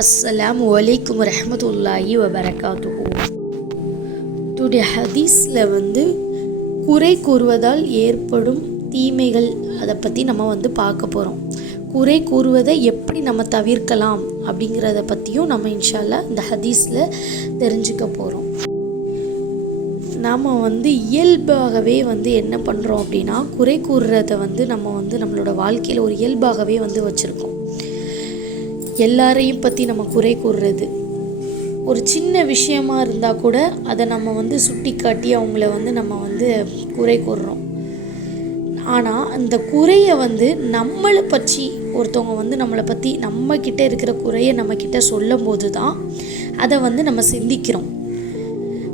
அஸ்ஸலாமு வலைக்கும் ரஹமத்துல்லாஹி வபரகாத்துஹூ டுடே ஹதீஸில் வந்து குறை கூறுவதால் ஏற்படும் தீமைகள் அதை பற்றி நம்ம வந்து பார்க்க போகிறோம் குறை கூறுவதை எப்படி நம்ம தவிர்க்கலாம் அப்படிங்கிறத பற்றியும் நம்ம இன்ஷால்லா இந்த ஹதீஸில் தெரிஞ்சுக்க போகிறோம் நாம் வந்து இயல்பாகவே வந்து என்ன பண்ணுறோம் அப்படின்னா குறை கூறுறதை வந்து நம்ம வந்து நம்மளோட வாழ்க்கையில் ஒரு இயல்பாகவே வந்து வச்சுருக்கோம். எல்லாரையும் பற்றி நம்ம குறை கூறுறது. ஒரு சின்ன விஷயமா இருந்தால் கூட அதை நம்ம வந்து சுட்டி காட்டி அவங்கள வந்து நம்ம வந்து குறை கூறுறோம். ஆனால் அந்த குறையை வந்து நம்மளை பற்றி ஒருத்தவங்க வந்து நம்மளை பற்றி நம்மக்கிட்ட இருக்கிற குறையை நம்மக்கிட்ட சொல்லும் போது தான் அதை வந்து நம்ம சிந்திக்கிறோம்.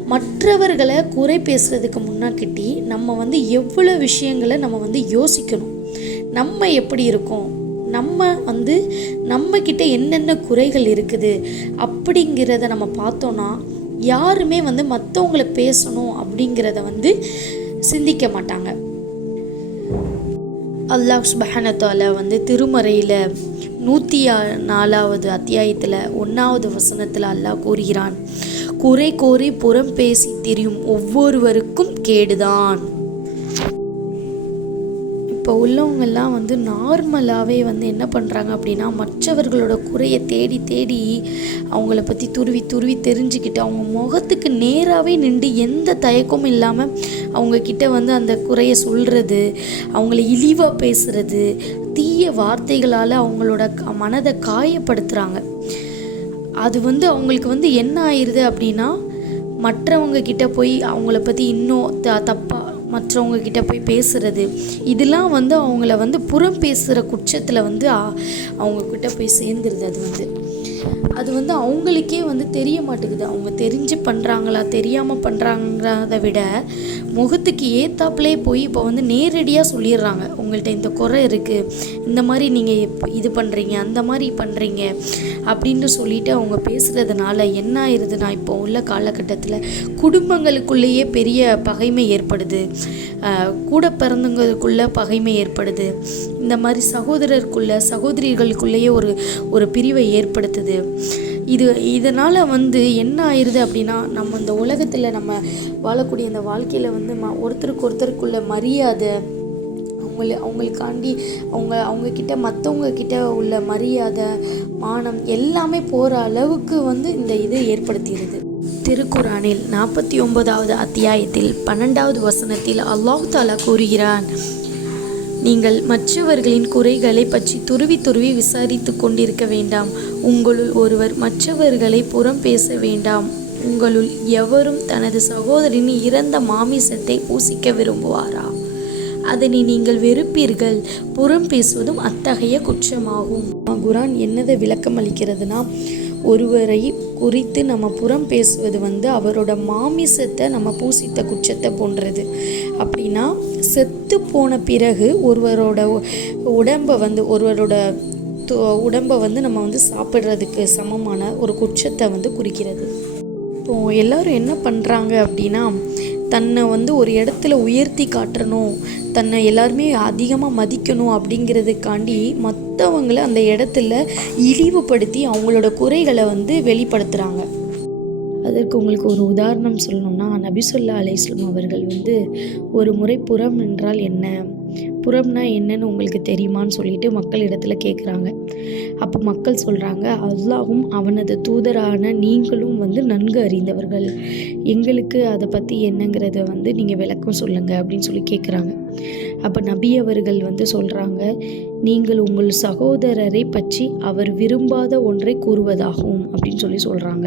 மற்றவர்களை குறை பேசுகிறதுக்கு முன்னாக்கிட்டி நம்ம வந்து எவ்வளோ விஷயங்களை நம்ம வந்து யோசிக்கணும். நம்ம எப்படி இருக்கோம்? நம்ம வந்து நம்மக்கிட்ட என்னென்ன குறைகள் இருக்குது அப்படிங்கிறத நம்ம பார்த்தோன்னா யாருமே வந்து மற்றவங்களை பேசணும் அப்படிங்கிறத வந்து சிந்திக்க மாட்டாங்க. அல்லாஹ் சுபஹானத்தால வந்து திருமறையில் நூற்றி நாலாவது அத்தியாயத்தில் ஒன்றாவது வசனத்தில் அல்லாஹ் கூறுகிறான் குறை கோரி புறம் பேசி திரியும் ஒவ்வொருவருக்கும் கேடுதான். இப்போ உள்ளவங்கெல்லாம் வந்து நார்மலாகவே வந்து என்ன பண்ணுறாங்க அப்படின்னா மற்றவர்களோட குறையை தேடி தேடி அவங்கள பற்றி துருவி துருவி தெரிஞ்சுக்கிட்டு அவங்க முகத்துக்கு நேராகவே நின்று எந்த தயக்கமும் இல்லாமல் அவங்கக்கிட்ட வந்து அந்த குறையை சொல்கிறது அவங்கள இழிவாக பேசுகிறது தீய வார்த்தைகளால் அவங்களோட க- மனதை காயப்படுத்துகிறாங்க அது வந்து அவங்களுக்கு வந்து என்ன ஆயிடுது அப்படின்னா மற்றவங்க கிட்ட போய் அவங்கள பற்றி இன்னும் த தப்பாக மற்றவங்க கிட்ட போய் பேசுறது. இதெல்லாம் வந்து அவங்கள வந்து புறம் பேசுகிற குற்றத்தில் வந்து அவங்கக்கிட்ட அவங்க கிட்ட போய் சேர்ந்துருது அது வந்து. அது வந்து அவங்களுக்கே வந்து தெரிய மாட்டேங்குது. அவங்க தெரிஞ்சு பண்ணுறாங்களா தெரியாமல் பண்ணுறாங்கிறத விட முகத்துக்கு ஏத்தாப்புலே போய் இப்போ வந்து நேரடியாக சொல்லிடுறாங்க உங்கள்கிட்ட இந்த குறை இருக்குது இந்த மாதிரி நீங்கள் இது பண்ணுறீங்க அந்த மாதிரி பண்ணுறீங்க அப்படின்னு சொல்லிட்டு அவங்க பேசுகிறதுனால என்ன ஆயிடுதுன்னா இப்போ உள்ள காலகட்டத்தில் குடும்பங்களுக்குள்ளேயே பெரிய பகைமை ஏற்படுது. கூட பிறந்தவங்களுக்குள்ள பகைமை ஏற்படுது. இந்த மாதிரி சகோதரருக்குள்ள சகோதரிகளுக்குள்ளேயே ஒரு ஒரு பிரிவை ஏற்படுத்துது. இது இதனால் வந்து என்ன ஆயிடுது அப்படின்னா நம்ம இந்த உலகத்தில் நம்ம வாழக்கூடிய இந்த வாழ்க்கையில் வந்து ம ஒருத்தருக்கு ஒருத்தருக்குள்ள மரியாதை அவங்கள அவங்களுக்காண்டி அவங்க அவங்கக்கிட்ட மற்றவங்க கிட்ட உள்ள மரியாதை மானம் எல்லாமே போகிற அளவுக்கு வந்து இந்த இது ஏற்படுத்திடுது. திருக்குறானில் நாற்பத்தி ஒன்பதாவது அத்தியாயத்தில் பன்னெண்டாவது வசனத்தில் அல்லாஹு தாலா கூறுகிறான் நீங்கள் மற்றவர்களின் குறைகளை பற்றி துருவி துருவி விசாரித்து கொண்டிருக்க வேண்டாம். உங்களுள் ஒருவர் மற்றவர்களை புறம் பேச வேண்டாம். உங்களுள் எவரும் தனது சகோதரின் இறந்த மாமிசத்தை பூசிக்க விரும்புவாரா? அதனை நீங்கள் வெறுப்பீர்கள். புறம் பேசுவதும் அத்தகைய குற்றமாகும். குரான் என்னதை விளக்கம் அளிக்கிறதுனா ஒருவரை குறித்து நம்ம புறம் பேசுவது வந்து அவரோட மாமிசத்தை நம்ம பூசித்த குற்றத்தை போன்றது. அப்படின்னா செத்து போன பிறகு ஒருவரோட உடம்பை வந்து ஒருவரோட உடம்பை வந்து நம்ம வந்து சாப்பிட்றதுக்கு சமமான ஒரு குற்றத்தை வந்து குறிக்கிறது. இப்போ எல்லாரும் என்ன பண்ணுறாங்க அப்படின்னா தன்னை வந்து ஒரு இடத்துல உயர்த்தி காட்டணும். தன்னை எல்லாருமே அதிகமாக மதிக்கணும் அப்படிங்கிறதுக்காண்டி மற்றவங்கள அந்த இடத்துல இழிவுபடுத்தி அவங்களோட குறைகளை வந்து வெளிப்படுத்துகிறாங்க அதற்கு உங்களுக்கு ஒரு உதாரணம் சொல்லணும்னா நபிசுல்லா அலைஸ்லம் அவர்கள் வந்து ஒரு முறை புறம் என்றால் என்ன? புறம்னா என்னன்னு உங்களுக்கு தெரியுமான்னு சொல்லிட்டு மக்களிடத்துல கேட்குறாங்க அப்போ மக்கள் சொல்கிறாங்க அல்லாவும் அவனது தூதரான நீங்களும் வந்து நன்கு அறிந்தவர்கள். எங்களுக்கு அதை பற்றி என்னங்கிறத வந்து நீங்கள் விளக்கம் சொல்லுங்கள் அப்படின்னு சொல்லி கேட்குறாங்க அப்போ நபி அவர்கள் வந்து சொல்கிறாங்க நீங்கள் உங்கள் சகோதரரை பற்றி அவர் விரும்பாத ஒன்றை கூறுவதாகும் அப்படின்னு சொல்லி சொல்கிறாங்க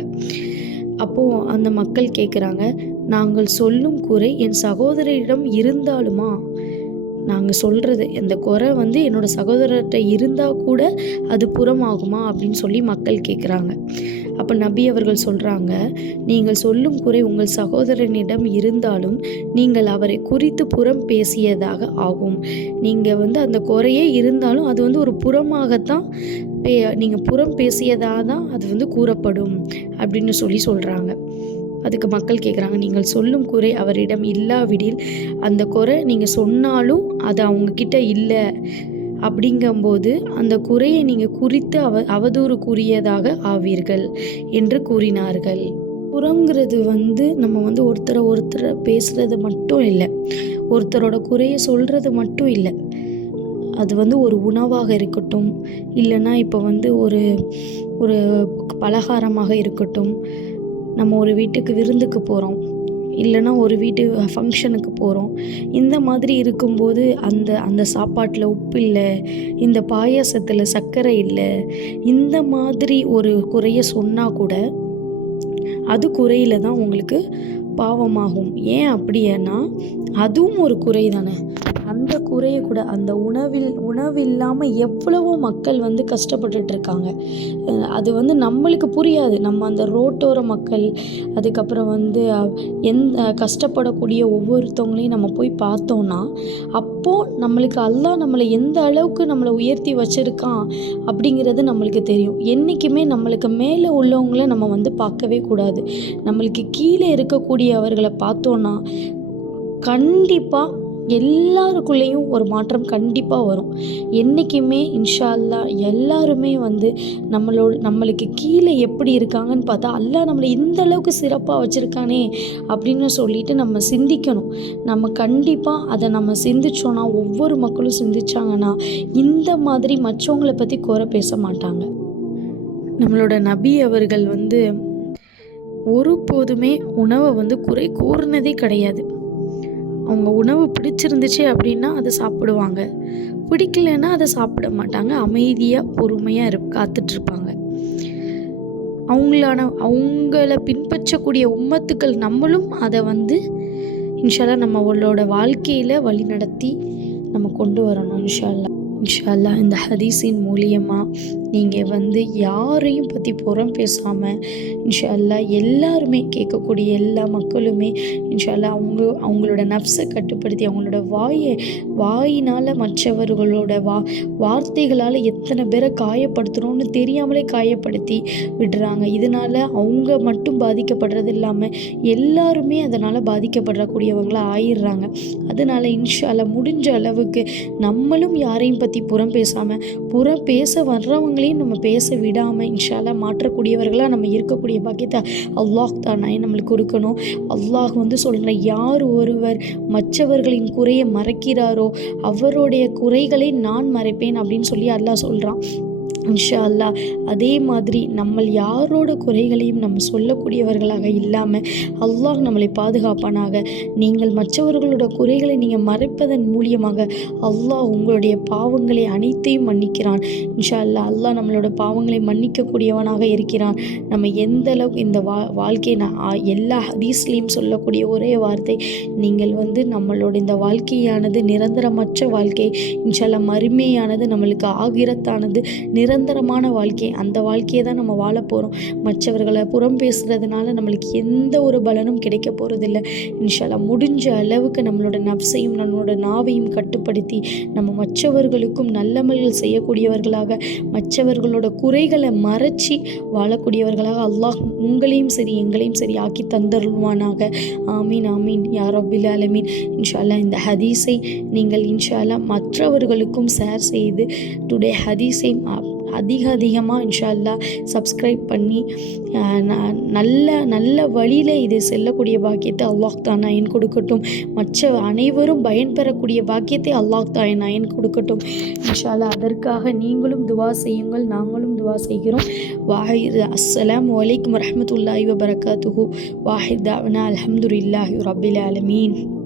அப்போது அந்த மக்கள் கேட்குறாங்க நாங்கள் சொல்லும் குறை என் சகோதரியிடம் இருந்தாலுமா? நாங்கள் சொல்கிறது இந்த குறை வந்து என்னோடய சகோதரர்கிட்ட இருந்தால் கூட அது புறமாகுமா? அப்படின்னு சொல்லி மக்கள் கேட்குறாங்க அப்போ நபி அவர்கள் சொல்கிறாங்க நீங்கள் சொல்லும் குறை உங்கள் சகோதரனிடம் இருந்தாலும் நீங்கள் அவரை குறித்து புறம் பேசியதாக ஆகும். நீங்கள் வந்து அந்த குறையே இருந்தாலும் அது வந்து ஒரு புறமாகத்தான் பே நீங்கள் புறம் பேசியதாக தான் அது வந்து கூறப்படும். அப்படின்னு சொல்லி சொல்கிறாங்க அதுக்கு மக்கள் கேட்குறாங்க நீங்கள் சொல்லும் குறை அவரிடம் இல்லாவிடில் அந்த குறை நீங்கள் சொன்னாலும் அது அவங்கக்கிட்ட இல்லை. அப்படிங்கும்போது அந்த குறையை நீங்கள் குறித்து அவ அவதூறுக்குரியதாக ஆவீர்கள் என்று கூறினார்கள். புறங்கிறது வந்து நம்ம வந்து ஒருத்தரை ஒருத்தரை பேசுகிறது மட்டும் இல்லை. ஒருத்தரோட குறையை சொல்கிறது மட்டும் இல்லை. அது வந்து ஒரு உணவாக இருக்கட்டும். இல்லைன்னா இப்போ வந்து ஒரு ஒரு பலகாரமாக இருக்கட்டும். நம்ம ஒரு வீட்டுக்கு விருந்துக்கு போகிறோம் இல்லைன்னா ஒரு வீட்டு ஃபங்க்ஷனுக்கு போகிறோம் இந்த மாதிரி இருக்கும்போது அந்த அந்த சாப்பாட்டில் உப்பு இல்லை இந்த பாயாசத்தில் சர்க்கரை இல்லை இந்த மாதிரி ஒரு குறைய சொன்னால் கூட அது குறையில் தான் உங்களுக்கு பாவமாகும். ஏன் அப்படின்னா அதுவும் ஒரு குறை தானே. அந்த குறையை கூட அந்த உணவில் உணவு இல்லாமல் எவ்வளவோ மக்கள் வந்து கஷ்டப்பட்டுட்டு இருக்காங்க அது வந்து நம்மளுக்கு புரியாது. நம்ம அந்த ரோட்டோர மக்கள் அதுக்கப்புறம் வந்து எந் எந்த கஷ்டப்படக்கூடிய ஒவ்வொருத்தவங்களையும் நம்ம போய் பார்த்தோம்னா அப்போது நம்மளுக்கு அல்லா நம்மளை எந்த அளவுக்கு நம்மளை உயர்த்தி வச்சுருக்கான் அப்படிங்கிறது நம்மளுக்கு தெரியும். என்றைக்குமே நம்மளுக்கு மேலே உள்ளவங்கள நம்ம வந்து பார்க்கவே கூடாது. நம்மளுக்கு கீழே இருக்கக்கூடியவர்களை பார்த்தோன்னா கண்டிப்பாக எல்லாருக்குள்ளேயும் ஒரு மாற்றம் கண்டிப்பாக வரும். என்றைக்குமே இன்ஷா அல்லாஹ் எல்லாருமே வந்து நம்மளோட நம்மளுக்கு கீழே எப்படி இருக்காங்கன்னு பார்த்தா அல்லா நம்மளை இந்த அளவுக்கு சிறப்பாக வச்சுருக்கானே அப்படின்னு சொல்லிட்டு நம்ம சிந்திக்கணும். நம்ம கண்டிப்பாக அதை நம்ம சிந்திச்சோன்னா ஒவ்வொரு மக்களும் சிந்திச்சாங்கன்னா இந்த மாதிரி மற்றவங்கள பற்றி குறை பேச மாட்டாங்க. நம்மளோட நபி அவர்கள் வந்து ஒருபோதுமே உணவை வந்து குறை கூறினதே கிடையாது. அவங்க உணவு பிடிச்சிருந்துச்சு அப்படின்னா அதை சாப்பிடுவாங்க. பிடிக்கலன்னா அதை சாப்பிட மாட்டாங்க. அமைதியாக பொறுமையாக இரு காத்துட்ருப்பாங்க. அவங்களான அவங்கள பின்பற்றக்கூடிய உம்மத்துக்கள் நம்மளும் அதை வந்து இன்ஷால்லா நம்மளோட வாழ்க்கையில் வழி நடத்தி நம்ம கொண்டு வரணும் இன்ஷால்லா. இன்ஷால்லா இந்த ஹதீஸின் மூலியமாக நீங்கள் வந்து யாரையும் பற்றி புறம் பேசாமல் இன்ஷால்லா எல்லாருமே கேட்கக்கூடிய எல்லா மக்களுமே இன்ஷால்லா அவங்க அவங்களோட நப்ஸை கட்டுப்படுத்தி அவங்களோட வாயை வாயினால் மற்றவர்களோட வா வார்த்தைகளால் எத்தனை பேரை காயப்படுத்துகிறோன்னு தெரியாமலே காயப்படுத்தி விடுறாங்க. இதனால் அவங்க மட்டும் பாதிக்கப்படுறது இல்லாமல் எல்லாருமே அதனால் பாதிக்கப்படக்கூடியவங்களாக ஆயிடுறாங்க. அதனால் இன்ஷால்லா முடிஞ்ச அளவுக்கு நம்மளும் யாரையும் பற்றி புறம் பேசாமல் புறம் பேச வர்றவங்க அவங்களையும் நம்ம பேச விடாமல் இன்ஷாலாக மாற்றக்கூடியவர்களாக நம்ம இருக்கக்கூடிய பாக்கியத்தை அல்லாஹ் தானே நம்மளுக்கு கொடுக்கணும். அல்லாஹ் வந்து சொல்கிற யார் ஒருவர் மற்றவர்களின் குறையை மறைக்கிறாரோ அவருடைய குறைகளை நான் மறைப்பேன் அப்படின்னு சொல்லி அல்லாஹ் சொல்கிறான் இன்ஷா அல்லாஹ் அதே மாதிரி நம்ம யாரோட குறைகளையும் நம்ம சொல்லக்கூடியவர்களாக இல்லாமல் அல்லாஹ் நம்மளை பாதுகாப்பானாக. நீங்கள் மற்றவர்களோட குறைகளை நீங்கள் மறைப்பதன் மூலியமாக அல்லாஹ் உங்களுடைய பாவங்களை அனைத்தையும் மன்னிக்கிறான். இன்ஷா அல்லா அல்லாஹ் நம்மளோட பாவங்களை மன்னிக்கக்கூடியவனாக இருக்கிறான். நம்ம எந்த அளவுக்கு இந்த வா வாழ்க்கையை நான் எல்லா ஹதீஸ்லேயும் சொல்லக்கூடிய ஒரே வார்த்தை நீங்கள் வந்து நம்மளோட இந்த வாழ்க்கையானது நிரந்தரமற்ற வாழ்க்கை இன்ஷால்லா மறுமையானது நம்மளுக்கு ஆகிரத்தானது நிரந்தரமான வாழ்க்கை. அந்த வாழ்க்கையை தான் நம்ம வாழ போகிறோம் மற்றவர்களை புறம் பேசுகிறதுனால நம்மளுக்கு எந்த ஒரு பலனும் கிடைக்க போகிறதில்ல இன்ஷால்லா முடிஞ்ச அளவுக்கு நம்மளோட நப்சையும் நம்மளோட நாவையும் கட்டுப்படுத்தி நம்ம மற்றவர்களுக்கும் நல்லமல்கள் செய்யக்கூடியவர்களாக மற்றவர்களோட குறைகளை மறைச்சி வாழக்கூடியவர்களாக அல்லாஹ் உங்களையும் சரி எங்களையும் சரி ஆக்கி தந்தருள்வானாக. ஆமீன் ஆமீன். யாரோ ரப்பில் அலமீன் இன்ஷால்லா இந்த ஹதீஸை நீங்கள் இன்ஷால்லா மற்றவர்களுக்கும் ஷேர் செய்து டுடே ஹதீஸை அதிக அதிகமாக இன்ஷால்லா சப்ஸ்கிரைப் பண்ணி ந- நல்ல நல்ல வழியில் இது செல்லக்கூடிய பாக்கியத்தை அல்லாஹ் தான் நயன் கொடுக்கட்டும். மற்ற அனைவரும் பயன்பெறக்கூடிய பாக்கியத்தை அல்லாஹ் தான் நயன் கொடுக்கட்டும். இன்ஷால்லா அதற்காக நீங்களும் துவா செய்யுங்கள் நாங்களும் துவா செய்கிறோம். வாஹித் அஸ்ஸலாம் வலைக்கம் வரமத்துல்லாஹி வபரகாத்துஹு. வாஹித் தாவனா அல்ஹம்துலில்லாஹி ரபில் ஆலமீன்.